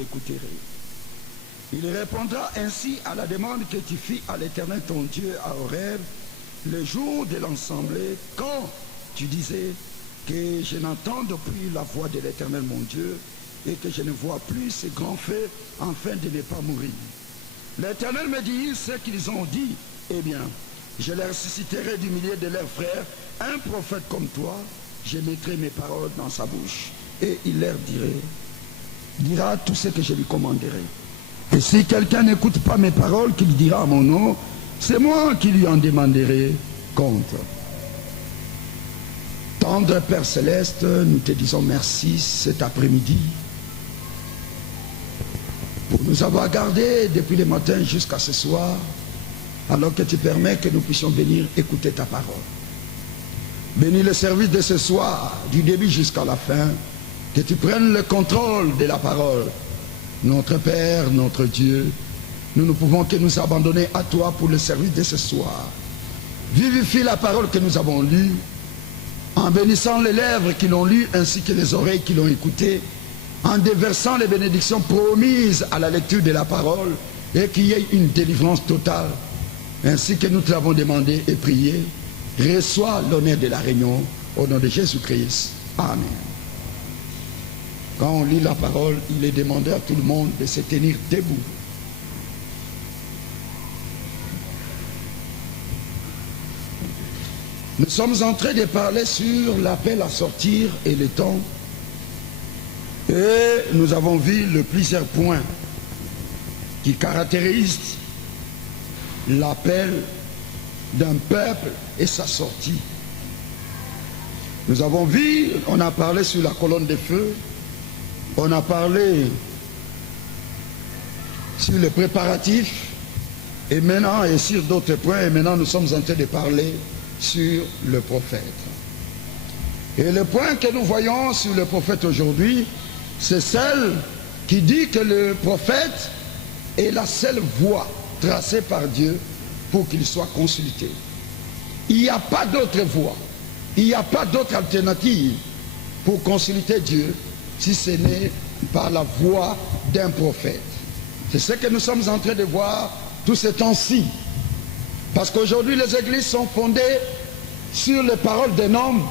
l'écouterai. Il répondra ainsi à la demande que tu fis à l'Éternel ton Dieu à Horeb, le jour de l'assemblée, quand tu disais que je n'entends plus la voix de l'Éternel mon Dieu et que je ne vois plus ces grands faits afin de ne pas mourir. L'Éternel me dit ce qu'ils ont dit. Eh bien, je les ressusciterai du milieu de leurs frères, un prophète comme toi, je mettrai mes paroles dans sa bouche et il leur dira tout ce que je lui commanderai. Et si quelqu'un n'écoute pas mes paroles, qu'il dira à mon nom, c'est moi qui lui en demanderai compte. Tendre Père Céleste, nous te disons merci cet après-midi pour nous avoir gardés depuis le matin jusqu'à ce soir, alors que tu permets que nous puissions venir écouter ta parole. Bénis le service de ce soir, du début jusqu'à la fin, que tu prennes le contrôle de la parole. Notre Père, notre Dieu, nous ne pouvons que nous abandonner à toi pour le service de ce soir. Vivifie la parole que nous avons lue, en bénissant les lèvres qui l'ont lue ainsi que les oreilles qui l'ont écoutée, en déversant les bénédictions promises à la lecture de la parole et qu'il y ait une délivrance totale, ainsi que nous te l'avons demandé et prié. Reçois l'honneur de la réunion au nom de Jésus-Christ. Amen. Quand on lit la parole, il est demandé à tout le monde de se tenir debout. Nous sommes en train de parler sur l'appel à sortir et le temps. Et nous avons vu plusieurs points qui caractérisent l'appel d'un peuple et sa sortie. Nous avons vu, on a parlé sur la colonne de feu, on a parlé sur les préparatifs, et maintenant, et sur d'autres points, et maintenant nous sommes en train de parler sur le prophète. Et le point que nous voyons sur le prophète aujourd'hui, c'est celle qui dit que le prophète est la seule voie tracée par Dieu pour qu'il soit consulté. Il n'y a pas d'autre voie, il n'y a pas d'autre alternative pour consulter Dieu si ce n'est par la voie d'un prophète. C'est ce que nous sommes en train de voir tous ces temps-ci. Parce qu'aujourd'hui les églises sont fondées sur les paroles d'un homme,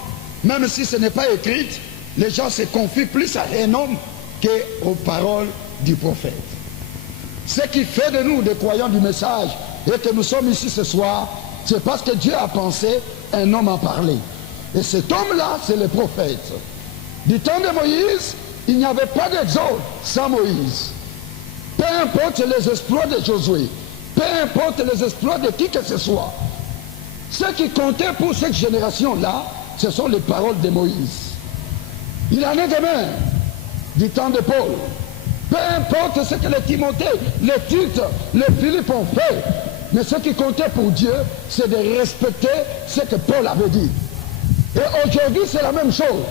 même si ce n'est pas écrit, les gens se confient plus à un homme qu'aux paroles du prophète. Ce qui fait de nous des croyants du message et que nous sommes ici ce soir, c'est parce que Dieu a pensé un homme à parler. Et cet homme-là, c'est le prophète. Du temps de Moïse, il n'y avait pas d'exode sans Moïse. Peu importe les exploits de Josué, peu importe les exploits de qui que ce soit, ce qui comptait pour cette génération-là, ce sont les paroles de Moïse. Il en est de même du temps de Paul. Peu importe ce que les Timothée, les Tite, les Philippe ont fait, mais ce qui comptait pour Dieu, c'est de respecter ce que Paul avait dit. Et aujourd'hui, c'est la même chose.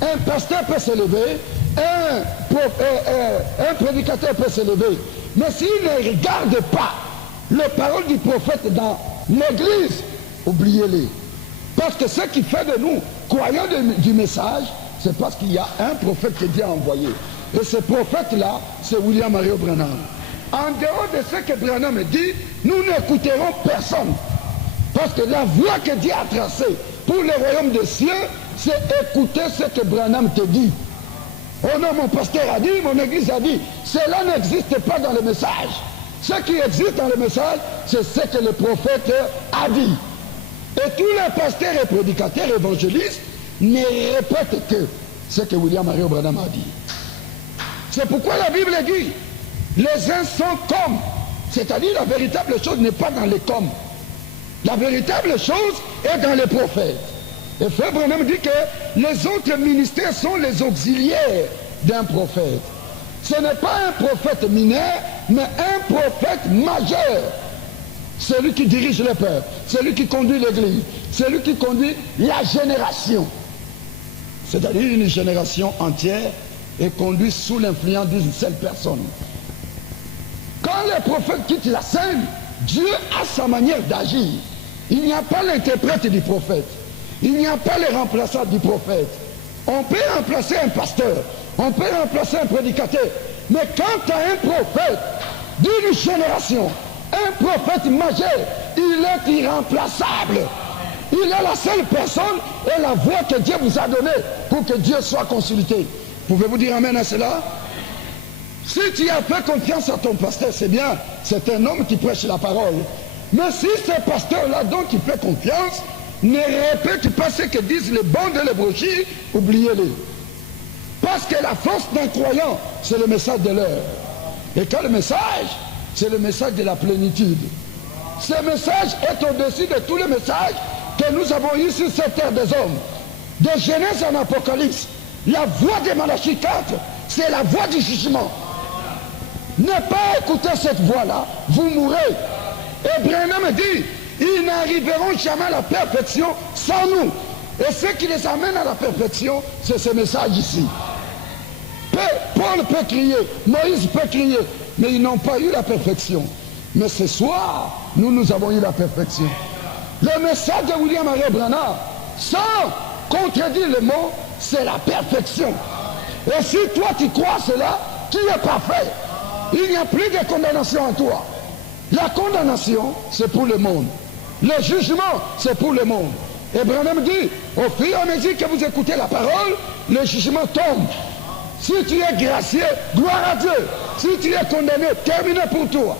Un pasteur peut se lever, un prédicateur peut se lever, mais s'il ne regarde pas les paroles du prophète dans l'église, oubliez-les. Parce que ce qui fait de nous croyants du message, c'est parce qu'il y a un prophète que Dieu a envoyé. Et ce prophète-là, c'est William Mario Branham. En dehors de ce que Branham dit, nous n'écouterons personne. Parce que la voie que Dieu a tracée pour le royaume des cieux, c'est écouter ce que Branham te dit. Oh non, mon pasteur a dit, mon église a dit. Cela n'existe pas dans le message. Ce qui existe dans le message, c'est ce que le prophète a dit. Et tous les pasteurs et prédicateurs évangélistes ne répètent que ce que William Mario Branham a dit. C'est pourquoi la Bible dit, les uns sont comme, c'est-à-dire la véritable chose n'est pas dans les comme. La véritable chose est dans les prophètes. Et Frère Branham dit que les autres ministères sont les auxiliaires d'un prophète. Ce n'est pas un prophète mineur, mais un prophète majeur. Celui qui dirige le peuple, celui qui conduit l'église, celui qui conduit la génération. C'est-à-dire une génération entière est conduite sous l'influence d'une seule personne. Quand les prophètes quittent la scène, Dieu a sa manière d'agir. Il n'y a pas l'interprète du prophète. Il n'y a pas le remplaçant du prophète. On peut remplacer un pasteur, on peut remplacer un prédicateur, Mais quand tu as un prophète d'une génération, un prophète majeur, il est irremplaçable. Il est la seule personne et la voix que Dieu vous a donnée pour que Dieu soit consulté. Pouvez-vous dire amen à cela? Si tu as fait confiance à ton pasteur, c'est bien, c'est un homme qui prêche la parole. Mais si ce pasteur-là dont tu fais confiance ne répète pas ce que disent les bandes et les brochures, oubliez-les. Parce que la force d'un croyant, c'est le message de l'heure. Et quand le message, c'est le message de la plénitude. Ce message est au-dessus de tous les messages que nous avons eus sur cette terre des hommes. De Genèse en Apocalypse, la voix de Malachie 4, c'est la voix du jugement. Ne pas écouter cette voix-là, vous mourrez. Et Branham dit, ils n'arriveront jamais à la perfection sans nous. Et ce qui les amène à la perfection, c'est ce message ici. Paul peut crier, Moïse peut crier, mais ils n'ont pas eu la perfection. Mais ce soir, nous avons eu la perfection. Le message de William Henry Branham, sans contredire le mot, c'est la perfection. Et si toi tu crois cela, tu es parfait. Il n'y a plus de condamnation en toi. La condamnation, c'est pour le monde. Le jugement, c'est pour le monde. Et Branham dit, au fur et à mesure que vous écoutez la parole, le jugement tombe. Si tu es gracié, gloire à Dieu. Si tu es condamné, terminé pour toi.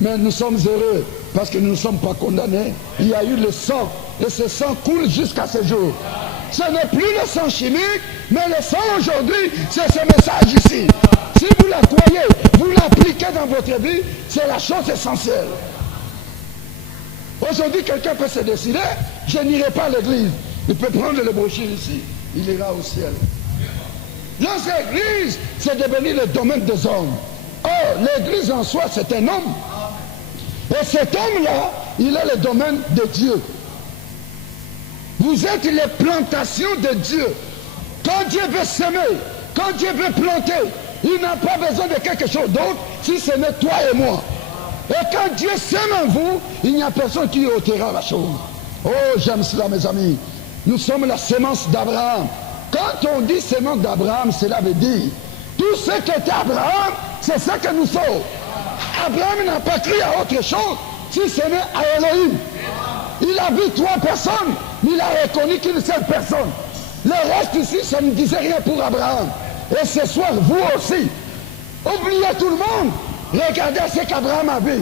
Mais nous sommes heureux parce que nous ne sommes pas condamnés. Il y a eu le sang et ce sang coule jusqu'à ce jour. Ce n'est plus le sang chimique, mais le sang aujourd'hui, c'est ce message ici. Si vous la croyez, vous l'appliquez dans votre vie, c'est la chose essentielle. Aujourd'hui, quelqu'un peut se décider, je n'irai pas à l'église. Il peut prendre le brochure ici, il ira au ciel. L'église, c'est devenu le domaine des hommes. Or, l'église en soi, c'est un homme. Et cet homme-là, il est le domaine de Dieu. Vous êtes les plantations de Dieu. Quand Dieu veut semer, quand Dieu veut planter, il n'a pas besoin de quelque chose d'autre si ce n'est toi et moi. Et quand Dieu sème en vous, il n'y a personne qui ôtera la chose. Oh, j'aime cela, mes amis. Nous sommes la sémence d'Abraham. Quand on dit sémence d'Abraham, cela veut dire tout ce qui était Abraham, c'est ce que nous sommes. Abraham n'a pas cru à autre chose si ce n'est à Elohim. Il a vu 3 personnes, mais il a reconnu qu'une seule personne. Le reste ici, ça ne disait rien pour Abraham. Et ce soir, vous aussi, oubliez tout le monde. Regardez ce qu'Abraham avait.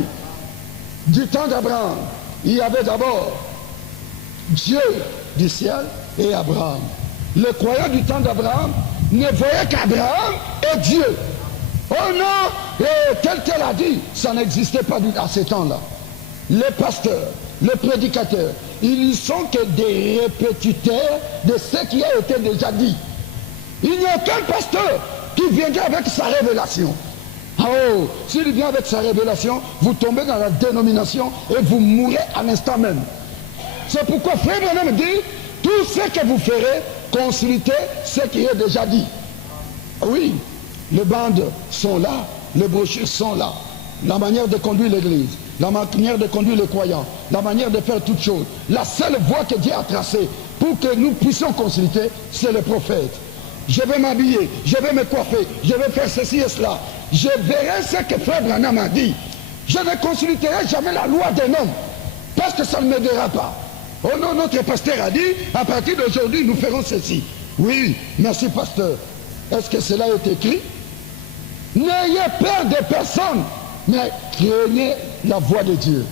Du temps d'Abraham, il y avait d'abord Dieu du ciel et Abraham. Le croyant du temps d'Abraham ne voyait qu'Abraham et Dieu. Oh non, tel qu'elle a dit, ça n'existait pas à ces temps-là. Les pasteurs, les prédicateurs, ils ne sont que des répétiteurs de ce qui a été déjà dit. Il n'y a aucun pasteur qui viendra avec sa révélation. Oh, s'il vient avec sa révélation, vous tombez dans la dénomination et vous mourrez à l'instant même. C'est pourquoi Frère Branham dit, tout ce que vous ferez, consultez ce qui est déjà dit. Oui, les bandes sont là, les brochures sont là. La manière de conduire l'église, la manière de conduire les croyants, la manière de faire toutes choses. La seule voie que Dieu a tracée pour que nous puissions consulter, c'est le prophète. Je vais m'habiller, je vais me coiffer, je vais faire ceci et cela. Je verrai ce que Frère Branham a dit. Je ne consulterai jamais la loi d'un homme, parce que ça ne m'aidera pas. Oh non, notre pasteur a dit, à partir d'aujourd'hui, nous ferons ceci. Oui, merci pasteur. Est-ce que cela est écrit? N'ayez peur de personne, mais craignez la voix de Dieu.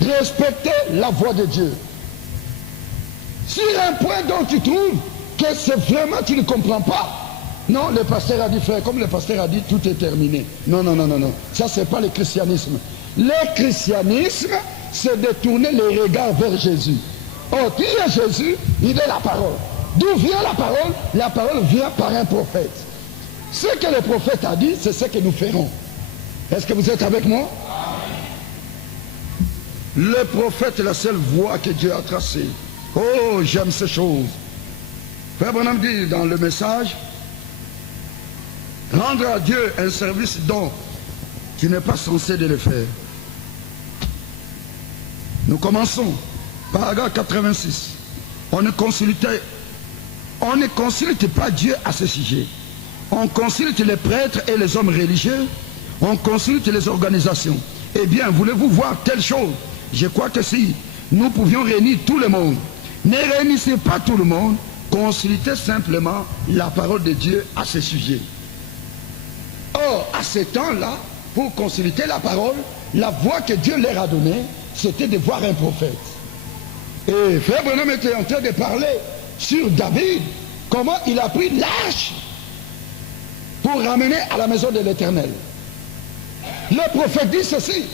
Respectez la voix de Dieu. Sur un point dont tu trouves que c'est vraiment, tu ne comprends pas. Non, le pasteur a dit, frère, comme le pasteur a dit, tout est terminé. Non, non, non, non, non. Ça, c'est pas le christianisme. Le christianisme, c'est de tourner les regards vers Jésus. Oh, qui est Jésus? Il est la parole. D'où vient la parole? La parole vient par un prophète. Ce que le prophète a dit, c'est ce que nous ferons. Est-ce que vous êtes avec moi? Le prophète est la seule voie que Dieu a tracée. Oh, j'aime ces choses. Frère Branham dit dans le message, rendre à Dieu un service dont tu n'es pas censé de le faire. Nous commençons. Paragraphe 86. On ne consulte pas Dieu à ce sujet. On consulte les prêtres et les hommes religieux, on consulte les organisations. Eh bien, voulez-vous voir telle chose? Je crois que si nous pouvions réunir tout le monde, ne réunissez pas tout le monde, consultez simplement la parole de Dieu à ce sujet. Or, à ce temps-là, pour consulter la parole, la voie que Dieu leur a donnée, c'était de voir un prophète. Et Frère Branham était en train de parler sur David, comment il a pris l'arche pour ramener à la maison de l'Éternel. Le prophète dit ceci: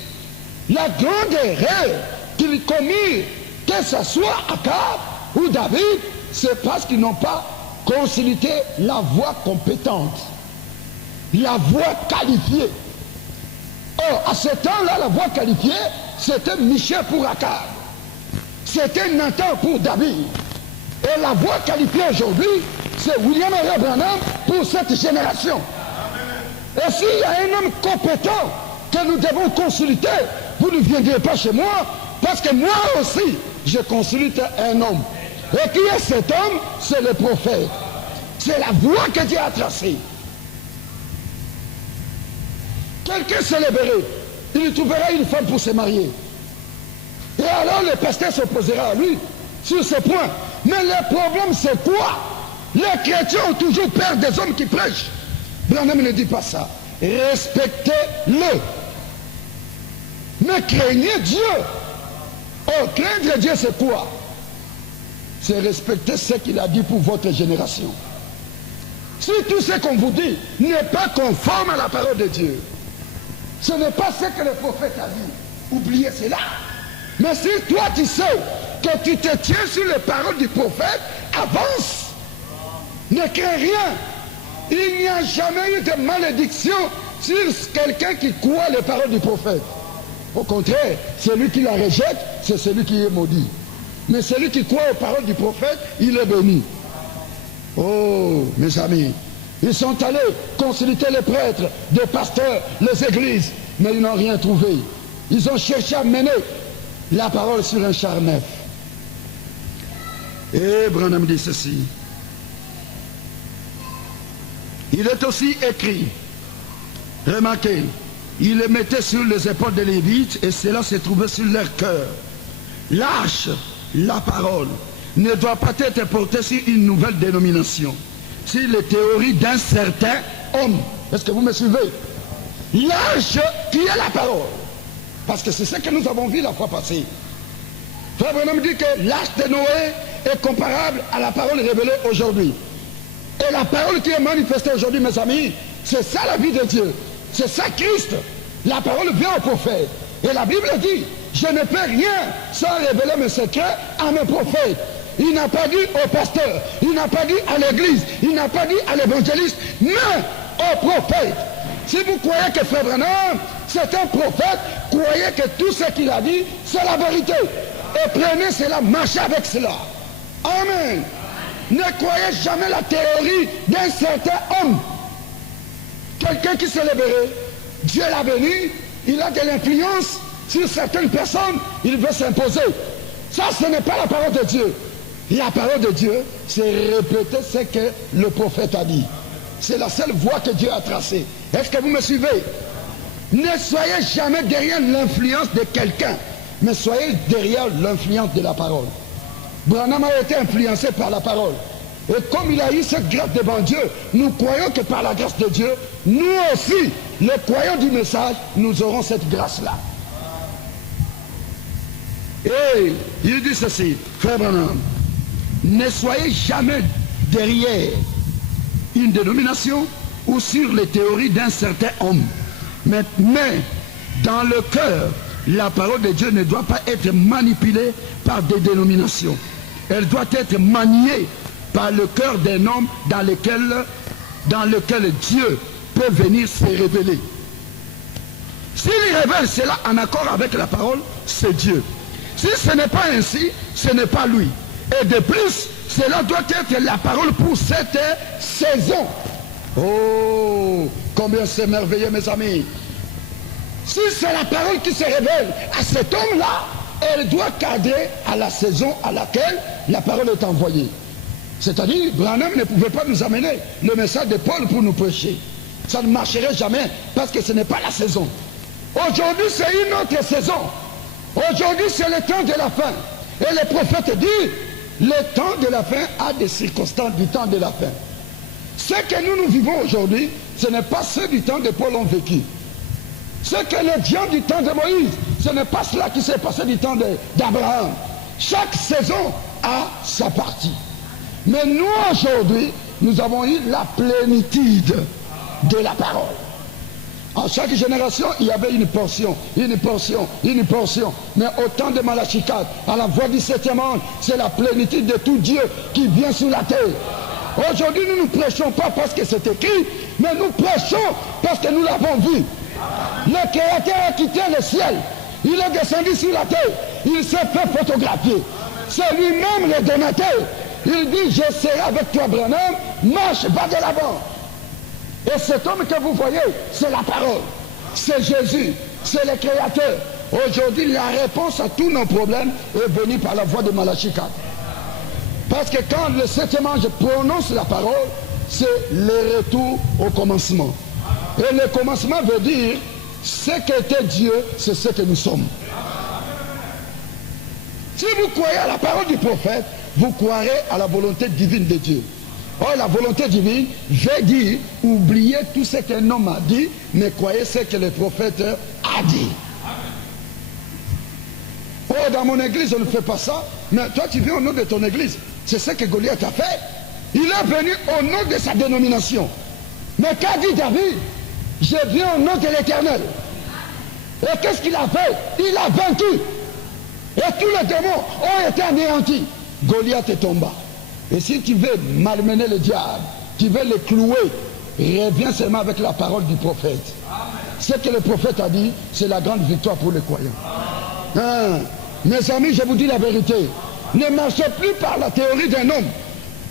la grande erreur qu'il commit, que ce soit Akab ou David, c'est parce qu'ils n'ont pas consulté la voix compétente, la voix qualifiée. Or, à ce temps-là, la voix qualifiée, c'était Michel pour Akab, c'était Nathan pour David. Et la voix qualifiée aujourd'hui, c'est William R. Branham pour cette génération. Et s'il y a un homme compétent que nous devons consulter, vous ne viendrez pas chez moi, parce que moi aussi, je consulte un homme. Et qui est cet homme? C'est le prophète. C'est la voie que Dieu a tracée. Quelqu'un se lèverait, il trouvera une femme pour se marier. Et alors le pasteur s'opposera à lui sur ce point. Mais le problème, c'est quoi? Les chrétiens ont toujours peur des hommes qui prêchent. Branham ne dit pas ça. Respectez-le. Mais craignez Dieu. Oh, craindre Dieu, c'est quoi? C'est respecter ce qu'il a dit pour votre génération. Si tout ce qu'on vous dit n'est pas conforme à la parole de Dieu, ce n'est pas ce que le prophète a dit, oubliez cela. Mais si toi tu sais que tu te tiens sur les paroles du prophète, avance. Ne crains rien. Il n'y a jamais eu de malédiction sur quelqu'un qui croit les paroles du prophète. Au contraire, celui qui la rejette, c'est celui qui est maudit. Mais celui qui croit aux paroles du prophète, il est béni. Oh, mes amis, ils sont allés consulter les prêtres, les pasteurs, les églises, mais ils n'ont rien trouvé. Ils ont cherché à mener la parole sur un char neuf. Et Branham dit ceci: il est aussi écrit, remarquez, il les mettait sur les épaules des Lévites et cela se trouvait sur leur cœur. L'arche, la parole, ne doit pas être portée sur une nouvelle dénomination, sur les théories d'un certain homme. Est-ce que vous me suivez? L'arche qui est la parole. Parce que c'est ce que nous avons vu la fois passée. Frère Branham dit que l'arche de Noé est comparable à la parole révélée aujourd'hui. Et la parole qui est manifestée aujourd'hui, mes amis, c'est ça la vie de Dieu. C'est ça Christ. La parole vient au prophète. Et la Bible dit, je ne peux rien sans révéler mes secrets à mes prophètes. Il n'a pas dit au pasteur, il n'a pas dit à l'église, il n'a pas dit à l'évangéliste, mais au prophète. Si vous croyez que Frère Branham, c'est un prophète, croyez que tout ce qu'il a dit, c'est la vérité. Et prenez cela, marchez avec cela. Amen. Ne croyez jamais la théorie d'un certain homme. Quelqu'un qui se lèverait, Dieu l'a béni, il a de l'influence sur certaines personnes, il veut s'imposer. Ça, ce n'est pas la parole de Dieu. La parole de Dieu, c'est répéter ce que le prophète a dit. C'est la seule voie que Dieu a tracée. Est-ce que vous me suivez? Ne soyez jamais derrière l'influence de quelqu'un, mais soyez derrière l'influence de la parole. Branham a été influencé par la parole. Et comme il a eu cette grâce devant Dieu, nous croyons que par la grâce de Dieu, nous aussi, les croyants du message, nous aurons cette grâce-là. Et il dit ceci, Frère Branham, ne soyez jamais derrière une dénomination ou sur les théories d'un certain homme. Mais dans le cœur, la parole de Dieu ne doit pas être manipulée par des dénominations. Elle doit être maniée par le cœur d'un homme dans lequel Dieu peut venir se révéler. S'il révèle cela en accord avec la parole, c'est Dieu. Si ce n'est pas ainsi, ce n'est pas lui. Et de plus, cela doit être la parole pour cette saison. Oh, combien c'est merveilleux, mes amis. Si c'est la parole qui se révèle à cet homme-là, elle doit cadrer à la saison à laquelle la parole est envoyée. C'est-à-dire, Branham ne pouvait pas nous amener le message de Paul pour nous prêcher. Ça ne marcherait jamais parce que ce n'est pas la saison. Aujourd'hui, c'est une autre saison. Aujourd'hui, c'est le temps de la fin. Et le prophète dit, le temps de la fin a des circonstances du temps de la fin. Ce que nous vivons aujourd'hui, ce n'est pas ce du temps de Paul ont vécu. Ce que les gens du temps de Moïse, ce n'est pas cela qui s'est passé du temps d'Abraham. Chaque saison a sa partie. Mais nous, aujourd'hui, nous avons eu la plénitude de la parole. En chaque génération, il y avait une portion, une portion, une portion. Mais au temps de Malachie 4, à la voix du 7e ange, c'est la plénitude de tout Dieu qui vient sur la terre. Aujourd'hui, nous ne prêchons pas parce que c'est écrit, mais nous prêchons parce que nous l'avons vu. Le Créateur a quitté le ciel. Il est descendu sur la terre. Il s'est fait photographier. C'est lui-même le donateur. Il dit, je serai avec toi, Branham, marche, va de l'avant. Et cet homme que vous voyez, c'est la parole. C'est Jésus, c'est le Créateur. Aujourd'hui, la réponse à tous nos problèmes est venue par la voix de Malachie 4. Parce que quand le 7e ange prononce la parole, c'est le retour au commencement. Et le commencement veut dire, ce qu'était Dieu, c'est ce que nous sommes. Si vous croyez à la parole du prophète, vous croirez à la volonté divine de Dieu. Or, la volonté divine veut dire, oubliez tout ce qu'un homme a dit, mais croyez ce que le prophète a dit. Oh, dans mon église, on ne fait pas ça, mais toi, tu viens au nom de ton église. C'est ce que Goliath a fait. Il est venu au nom de sa dénomination. Mais qu'a dit David? Je viens au nom de l'Éternel. Et qu'est-ce qu'il a fait? Il a vaincu. Et tous les démons ont été anéantis. Goliath est tombé. Et si tu veux malmener le diable, tu veux le clouer, reviens seulement avec la parole du prophète. Ce que le prophète a dit, c'est la grande victoire pour les croyants. Hein? Mes amis, je vous dis la vérité. Ne marchez plus par la théorie d'un homme.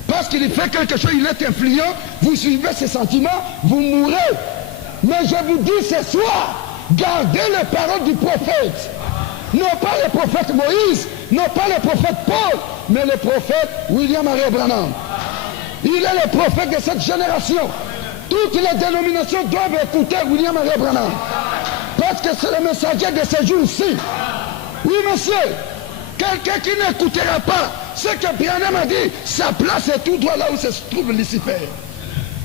Parce qu'il fait quelque chose, il est influent, vous suivez ses sentiments, vous mourrez. Mais je vous dis ce soir, gardez les paroles du prophète. Non pas le prophète Moïse, non pas le prophète Paul, mais le prophète William Henry Branham. Il est le prophète de cette génération. Toutes les dénominations doivent écouter William Henry Branham. Parce que c'est le messager de ces jours-ci. Oui, monsieur. Quelqu'un qui n'écoutera pas ce que Branham a dit, sa place est tout droit là où se trouve Lucifer.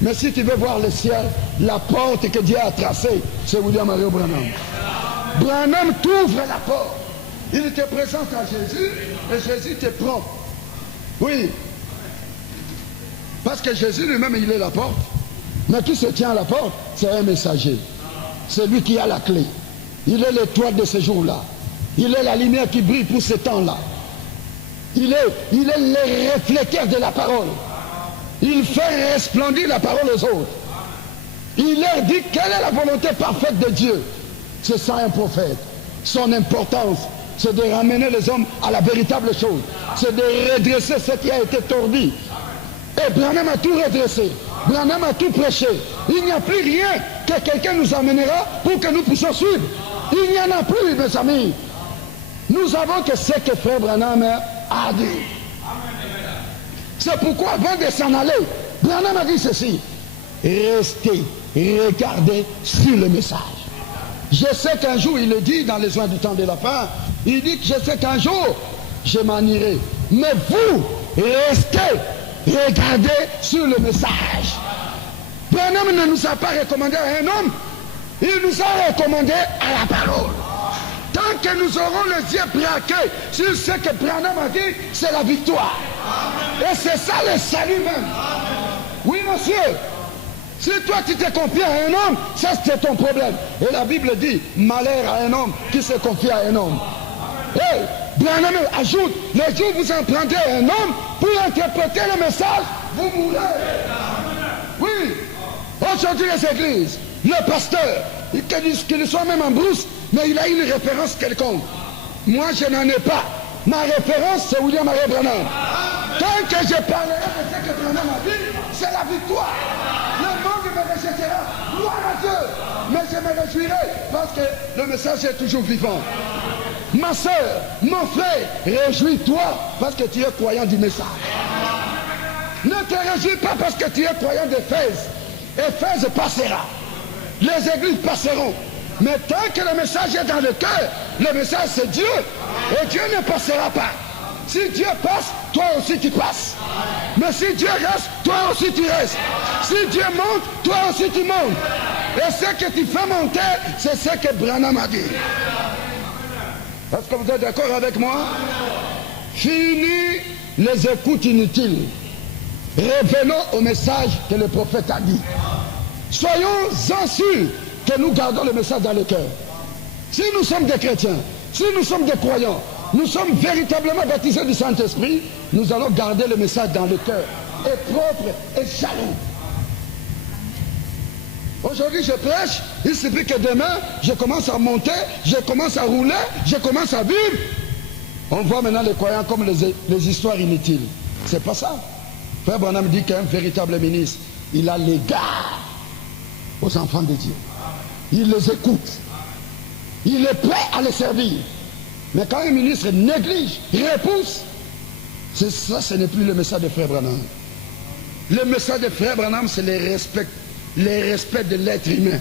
Mais si tu veux voir le ciel, la porte que Dieu a tracée, c'est William Henry Branham. Branham t'ouvre la porte. Il te présente à Jésus et Jésus te prend. Oui. Parce que Jésus lui-même, il est la porte. Mais qui se tient à la porte, c'est un messager. C'est lui qui a la clé. Il est l'étoile de ce jour-là. Il est la lumière qui brille pour ce temps-là. Il est le réflecteur de la parole. Il fait resplendir la parole aux autres. Il leur dit quelle est la volonté parfaite de Dieu. C'est ça un prophète. Son importance, c'est de ramener les hommes à la véritable chose. C'est de redresser ce qui a été tordu. Et Branham a tout redressé. Branham a tout prêché. Il n'y a plus rien que quelqu'un nous amènera pour que nous puissions suivre. Il n'y en a plus, mes amis. Nous avons que ce que frère Branham a dit. C'est pourquoi avant de s'en aller, Branham a dit ceci. Restez, regardez sur le message. Je sais qu'un jour, il le dit dans les joints du temps de la fin, il dit que je sais qu'un jour, je m'en irai. Mais vous, restez, regardez sur le message. Branham ne nous a pas recommandé à un homme, il nous a recommandé à la parole. Tant que nous aurons les yeux braqués sur ce que Branham a dit, c'est la victoire. Et c'est ça le salut même. Oui, monsieur. Si toi tu te confies à un homme, ça c'est ton problème. Et la Bible dit, malheur à un homme qui se confie à un homme. Et Branham ajoute, les jours où vous en prendrez un homme pour interpréter le message, vous mourrez. Oui. Aujourd'hui les églises, le pasteur, qu'il soit même en brousse, mais il a une référence quelconque. Moi je n'en ai pas. Ma référence c'est William Henry Branham. Tant que je parlerai de ce que Branham a dit, c'est la victoire. Le monde me rejettera, gloire à Dieu. Mais je me réjouirai parce que le message est toujours vivant. Ma soeur, mon frère, réjouis-toi parce que tu es croyant du message. Ne te réjouis pas parce que tu es croyant d'Éphèse. Éphèse passera. Les églises passeront. Mais tant que le message est dans le cœur, le message c'est Dieu. Et Dieu ne passera pas. Si Dieu passe, toi aussi tu passes. Mais si Dieu reste, toi aussi tu restes. Si Dieu monte, toi aussi tu montes. Et ce que tu fais monter, c'est ce que Branham a dit. Est-ce que vous êtes d'accord avec moi? Fini les écoutes inutiles. Revenons au message que le prophète a dit. Soyons-en sûrs que nous gardons le message dans le cœur. Si nous sommes des chrétiens, si nous sommes des croyants, nous sommes véritablement baptisés du Saint-Esprit, nous allons garder le message dans le cœur, et propre et jaloux. Aujourd'hui je prêche, il suffit que demain je commence à monter, je commence à rouler, je commence à vivre. On voit maintenant les croyants comme les histoires inutiles. C'est pas ça. Frère Branham dit qu'un véritable ministre, il a l'égard aux enfants de Dieu. Il les écoute. Il est prêt à les servir. Mais quand un ministre néglige, repousse, c'est ça, ce n'est plus le message de Frère Branham. Le message de Frère Branham, c'est le respect de l'être humain.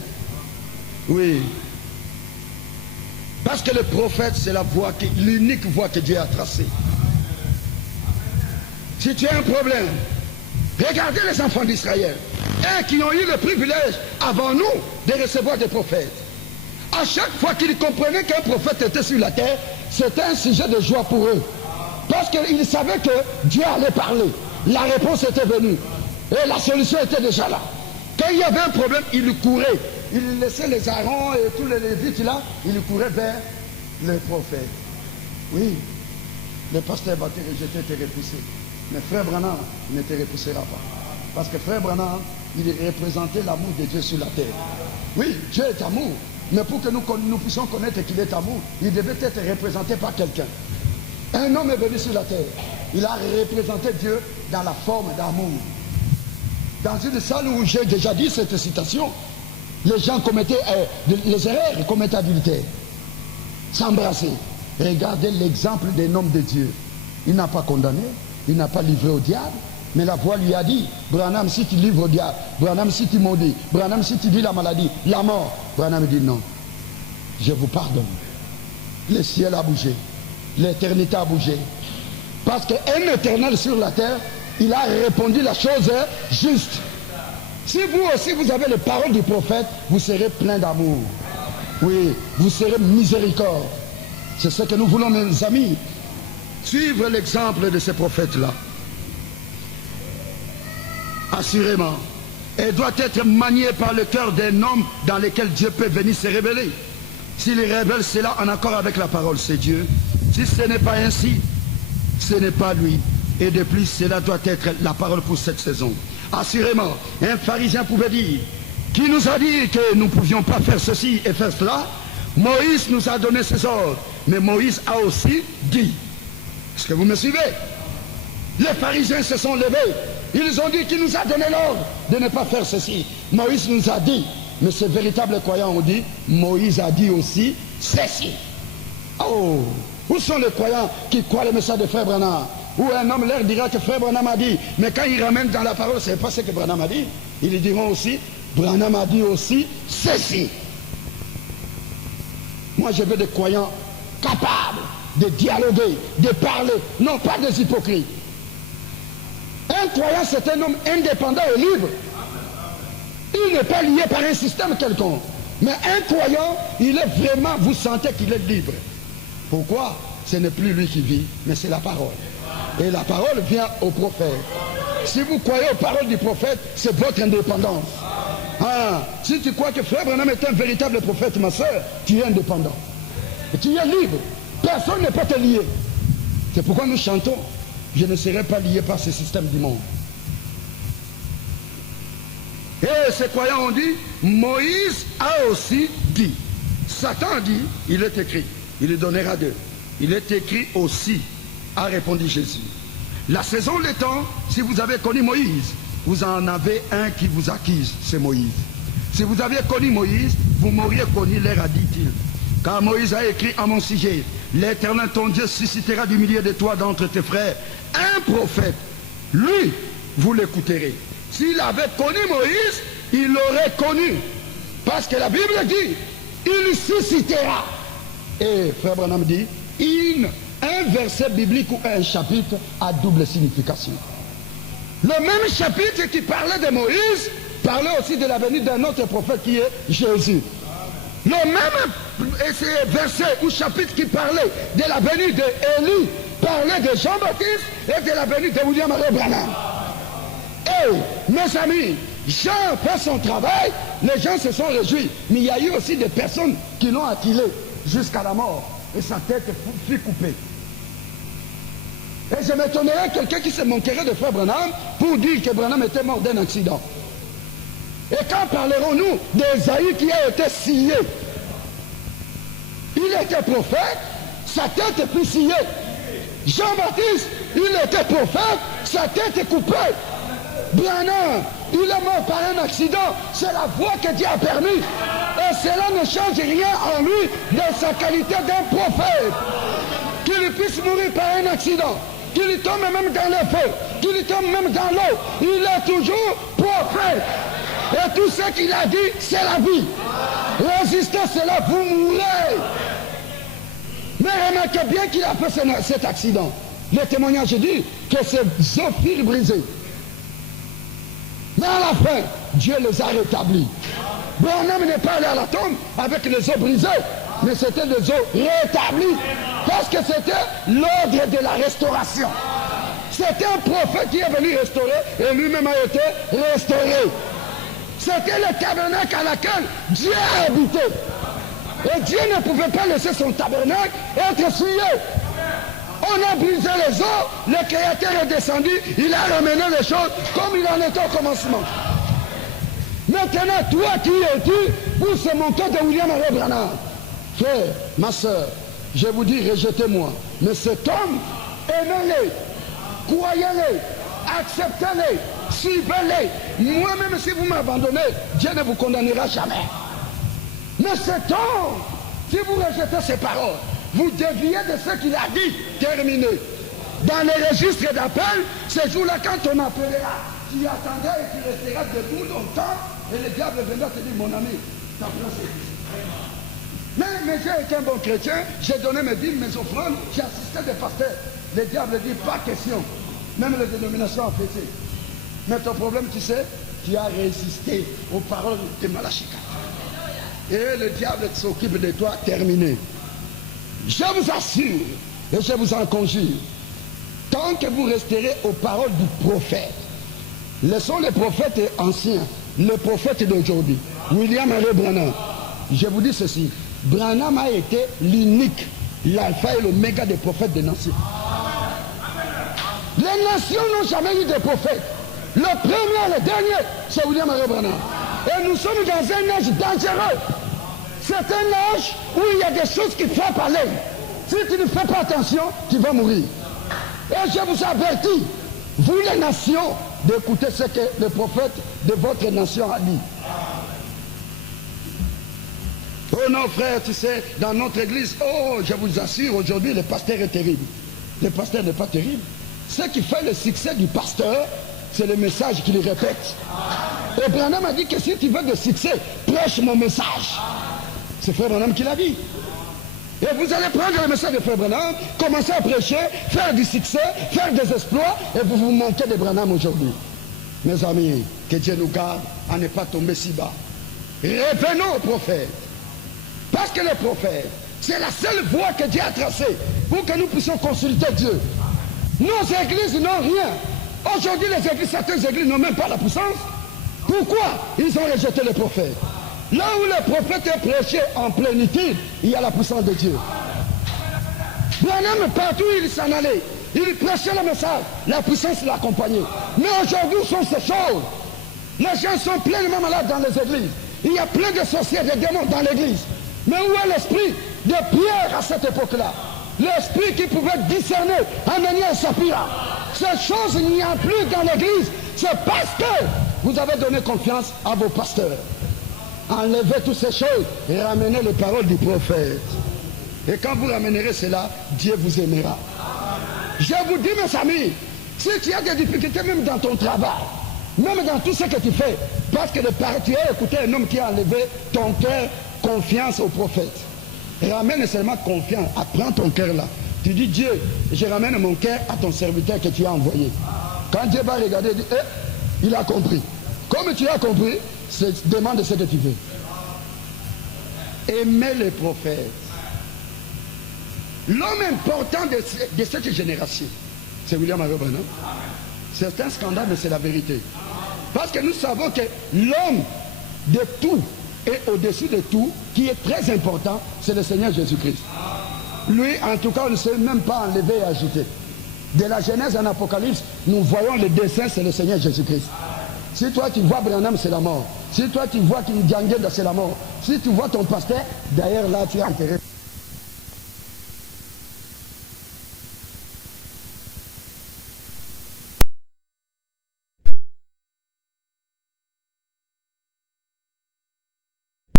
Oui. Parce que le prophète, c'est l'unique voie que Dieu a tracée. Si tu as un problème, regardez les enfants d'Israël, eux qui ont eu le privilège avant nous de recevoir des prophètes. À chaque fois qu'ils comprenaient qu'un prophète était sur la terre, c'était un sujet de joie pour eux. Parce qu'ils savaient que Dieu allait parler. La réponse était venue. Et la solution était déjà là. Quand il y avait un problème, ils couraient. Ils laissaient les Aaron et tous les Lévites là, ils couraient vers le prophète. Oui, le pasteur va te rejeter, te repousser. Mais Frère Branham ne te repoussera pas. Parce que Frère Branham, il représentait l'amour de Dieu sur la terre. Oui, Dieu est amour. Mais pour que nous puissions connaître qu'il est amour, il devait être représenté par quelqu'un. Un homme est venu sur la terre. Il a représenté Dieu dans la forme d'amour. Dans une salle où j'ai déjà dit cette citation, les gens commettaient les erreurs, commettaient adultère. S'embrasser. Regardez l'exemple d'un homme de Dieu. Il n'a pas condamné, il n'a pas livré au diable, mais la voix lui a dit, Branham, si tu livres au diable, Branham, si tu maudis, Branham, si tu dis la maladie, la mort. Branham dit non, je vous pardonne. Le ciel a bougé, l'éternité a bougé. Parce qu'un éternel sur la terre, il a répondu la chose juste. Si vous aussi vous avez les paroles du prophète, vous serez plein d'amour. Oui, vous serez miséricorde. C'est ce que nous voulons, mes amis. Suivre l'exemple de ces prophètes-là. Assurément. Elle doit être maniée par le cœur d'un homme dans lequel Dieu peut venir se révéler. S'il révèle cela en accord avec la parole, c'est Dieu. Si ce n'est pas ainsi, ce n'est pas lui. Et de plus, cela doit être la parole pour cette saison. Assurément, un pharisien pouvait dire, qui nous a dit que nous ne pouvions pas faire ceci et faire cela. Moïse nous a donné ses ordres. Mais Moïse a aussi dit. Est-ce que vous me suivez? Les pharisiens se sont levés. Ils ont dit qu'il nous a donné l'ordre de ne pas faire ceci. Moïse nous a dit. Mais ces véritables croyants ont dit, Moïse a dit aussi ceci. Oh, où sont les croyants qui croient le message de Frère Branham? Où un homme leur dira que Frère Branham a dit. Mais quand ils ramènent dans la parole, ce n'est pas ce que Branham a dit. Ils diront aussi, Branham a dit aussi ceci. Moi je veux des croyants capables de dialoguer, de parler, non pas des hypocrites. Un croyant, c'est un homme indépendant et libre. Il n'est pas lié par un système quelconque. Mais un croyant, il est vraiment, vous sentez qu'il est libre. Pourquoi? Ce n'est plus lui qui vit, mais c'est la parole. Et la parole vient au prophète. Si vous croyez aux paroles du prophète, c'est votre indépendance. Ah, si tu crois que Frère Branham est un véritable prophète, ma soeur, tu es indépendant. Et tu es libre. Personne ne peut te lier. C'est pourquoi nous chantons. Je ne serai pas lié par ce système du monde. Et ces croyants ont dit, Moïse a aussi dit. Satan dit, il est écrit, il donnera d'eux. Il est écrit aussi, a répondu Jésus. La saison des temps, si vous avez connu Moïse, vous en avez un qui vous accuse, c'est Moïse. Si vous aviez connu Moïse, vous m'auriez connu, leur a dit-il. Car Moïse a écrit à mon sujet, l'Éternel ton Dieu suscitera du milieu de toi, d'entre tes frères, un prophète. Lui vous l'écouterez. S'il avait connu Moïse, il l'aurait connu. Parce que la Bible dit, il suscitera. Et frère Branham dit, un verset biblique ou un chapitre à double signification. Le même chapitre qui parlait de Moïse, parlait aussi de la venue d'un autre prophète qui est Jésus. Le même verset ou chapitre qui parlait de la venue d'Élie, parlait de Jean-Baptiste et de la venue de William Henry Branham. Et mes amis, Jean fait son travail, les gens se sont réjouis. Mais il y a eu aussi des personnes qui l'ont attiré jusqu'à la mort. Et sa tête fut coupée. Et je m'étonnerais quelqu'un qui se manquerait de frère Branham pour dire que Branham était mort d'un accident. Et quand parlerons-nous d'Ésaïe qui a été scié? Il était prophète, sa tête fut sciée. Jean-Baptiste, il était prophète, sa tête est coupée. Branham, il est mort par un accident. C'est la voie que Dieu a permis. Et cela ne change rien en lui de sa qualité d'un prophète. Qu'il puisse mourir par un accident, qu'il tombe même dans le feu, qu'il tombe même dans l'eau, il est toujours prophète. Et tout ce qu'il a dit, c'est la vie. Résistez cela, vous mourrez. Mais remarquez bien qu'il a fait cet accident. Le témoignage dit que ses os furent brisés. Mais à la fin, Dieu les a rétablis. Branham n'est pas allé à la tombe avec les os brisés, mais c'était les os rétablis. Parce que c'était l'ordre de la restauration. C'était un prophète qui est venu restaurer et lui-même a été restauré. C'était le tabernacle à laquelle Dieu a habité. Et Dieu ne pouvait pas laisser son tabernacle être souillé. On a brisé les os, le Créateur est descendu, il a ramené les choses comme il en était au commencement. Maintenant, toi qui es-tu pour ce manteau de William Henry Branham? Frère, ma soeur, je vous dis, rejetez-moi. Mais cet homme, aimez-le, croyez-le, acceptez-le, suivez-le. Moi-même, si vous m'abandonnez, Dieu ne vous condamnera jamais. Mais cet homme, si vous rejetez ses paroles, vous déviez de ce qu'il a dit. Terminé. Dans les registres d'appel, ce jour-là, quand on appellera, tu attendras et tu resteras debout longtemps, et le diable viendra te dire, mon ami, ta place est ici. Mais j'ai été un bon chrétien, j'ai donné mes dîmes, mes offrandes, j'ai assisté des pasteurs. Le diable dit, pas question. Même les dénominations ont fêté. Mais ton problème, tu sais, tu as résisté aux paroles de Malachika. Et le diable s'occupe de toi, terminé. Je vous assure, et je vous en conjure, tant que vous resterez aux paroles du prophète, laissons les prophètes anciens, les prophètes d'aujourd'hui, William Henry Branham, je vous dis ceci, Branham a été l'unique, l'alpha et l'oméga des prophètes des nations. Les nations n'ont jamais eu de prophètes. Le premier et le dernier, c'est William Henry Branham. Et nous sommes dans un âge dangereux. C'est un âge où il y a des choses qui frappent à l'œil. Si tu ne fais pas attention, tu vas mourir. Et je vous avertis, vous les nations, d'écouter ce que le prophète de votre nation a dit. Oh non frère, tu sais, dans notre église, oh je vous assure, aujourd'hui le pasteur est terrible. Le pasteur n'est pas terrible. Ce qui fait le succès du pasteur, c'est le message qu'il répète. Et Branham a dit que si tu veux de succès, prêche mon message. C'est frère Branham qui l'a dit. Et vous allez prendre le message de frère Branham, commencer à prêcher, faire du succès, faire des exploits, et vous vous manquez de Branham aujourd'hui. Mes amis, que Dieu nous garde à ne pas tomber si bas. Revenons au prophète. Parce que le prophète, c'est la seule voie que Dieu a tracée pour que nous puissions consulter Dieu. Nos églises n'ont rien. Aujourd'hui, les églises, certaines églises n'ont même pas la puissance. Pourquoi ils ont rejeté le prophète? Là où le prophète est prêché en plénitude, il y a la puissance de Dieu. Branham, partout où il s'en allait, il prêchait le message, la puissance l'accompagnait. Mais aujourd'hui, où sont ces choses? Les gens sont pleinement malades dans les églises. Il y a plein de sorciers, de démons dans l'église. Mais où est l'esprit de Pierre à cette époque-là? L'esprit qui pouvait discerner Ananias et Saphira. Ces choses, il n'y a plus dans l'église. C'est parce que vous avez donné confiance à vos pasteurs. Enlevez toutes ces choses et ramenez les paroles du prophète. Et quand vous ramènerez cela, Dieu vous aimera. Je vous dis, mes amis, Si tu as des difficultés même dans ton travail, même dans tout ce que tu fais, parce que tu as écouté un homme qui a enlevé ton cœur, confiance au prophète. Ramène seulement confiance, apprends ton cœur là. Tu dis, Dieu, je ramène mon cœur à ton serviteur que tu as envoyé. Quand Dieu va regarder, il dit, il a compris. Comme tu as compris, demande ce que tu veux. Aimez les prophètes. L'homme important de cette génération, c'est William Aroba, non? C'est un scandale, mais c'est la vérité. Parce que nous savons que l'homme de tout et au-dessus de tout, qui est très important, c'est le Seigneur Jésus-Christ. Lui, en tout cas, on ne sait même pas enlever et ajouter. De la Genèse en Apocalypse, nous voyons le dessin, c'est le Seigneur Jésus-Christ. Si toi tu vois Branham, c'est la mort. Si toi tu vois King Django, c'est la mort. Si tu vois ton pasteur, d'ailleurs là tu es enterré.